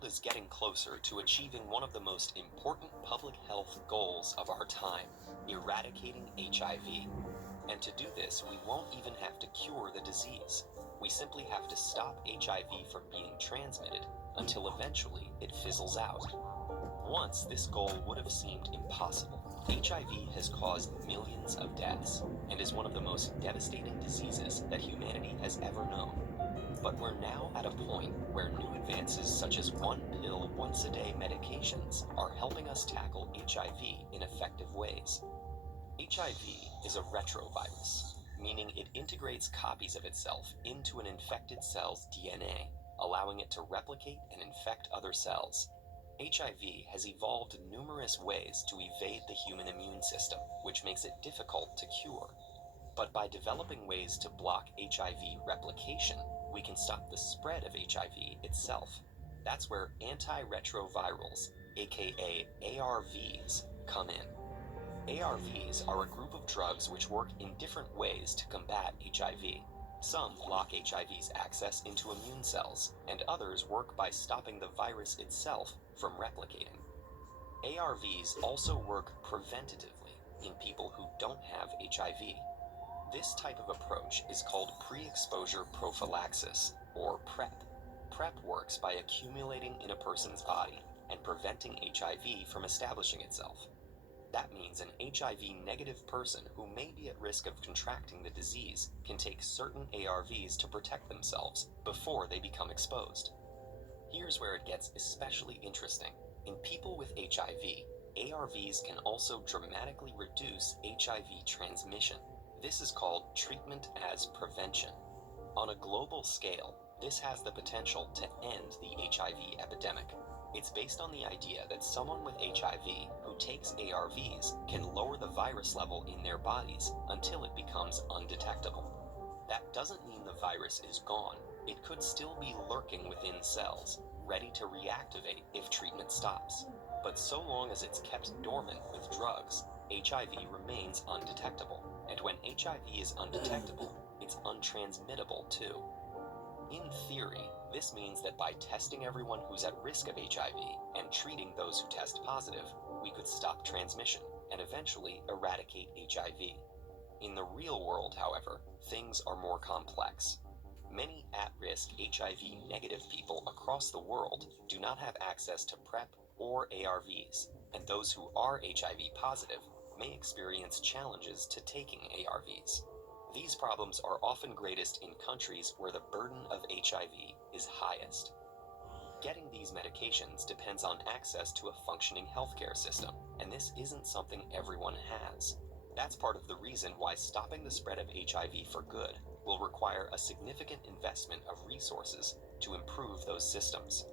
world is getting closer to achieving one of the most important public health goals of our time, eradicating HIV. And to do this, we won't even have to cure the disease. We simply have to stop HIV from being transmitted until eventually it fizzles out. Once, this goal would have seemed impossible. HIV has caused millions of deaths and is one of the most devastating diseases that humanity has ever known. But we're now at a point where new advances such as one-pill, once-a-day medications are helping us tackle HIV in effective ways. HIV is a retrovirus, meaning it integrates copies of itself into an infected cell's DNA, allowing it to replicate and infect other cells. HIV has evolved numerous ways to evade the human immune system, which makes it difficult to cure. But by developing ways to block HIV replication, we can stop the spread of HIV itself. That's where antiretrovirals, aka ARVs, come in. ARVs are a group of drugs which work in different ways to combat HIV. Some block HIV's access into immune cells, and others work by stopping the virus itself from replicating. ARVs also work preventatively in people who don't have HIV. This type of approach is called pre-exposure prophylaxis, or PrEP. PrEP works by accumulating in a person's body and preventing HIV from establishing itself. That means an HIV-negative person who may be at risk of contracting the disease can take certain ARVs to protect themselves before they become exposed. Here's where it gets especially interesting. In people with HIV, ARVs can also dramatically reduce HIV transmission. This is called treatment as prevention. On a global scale, this has the potential to end the HIV epidemic. It's based on the idea that someone with HIV who takes ARVs can lower the virus level in their bodies until it becomes undetectable. That doesn't mean the virus is gone. It could still be lurking within cells, ready to reactivate if treatment stops. But so long as it's kept dormant with drugs, HIV remains undetectable. And when HIV is undetectable, it's untransmittable too. In theory, this means that by testing everyone who's at risk of HIV and treating those who test positive, we could stop transmission and eventually eradicate HIV. In the real world, however, things are more complex. Many at-risk HIV-negative people across the world do not have access to PrEP or ARVs, and those who are HIV positive may experience challenges to taking ARVs. These problems are often greatest in countries where the burden of HIV is highest. Getting these medications depends on access to a functioning healthcare system, and this isn't something everyone has. That's part of the reason why stopping the spread of HIV for good will require a significant investment of resources to improve those systems.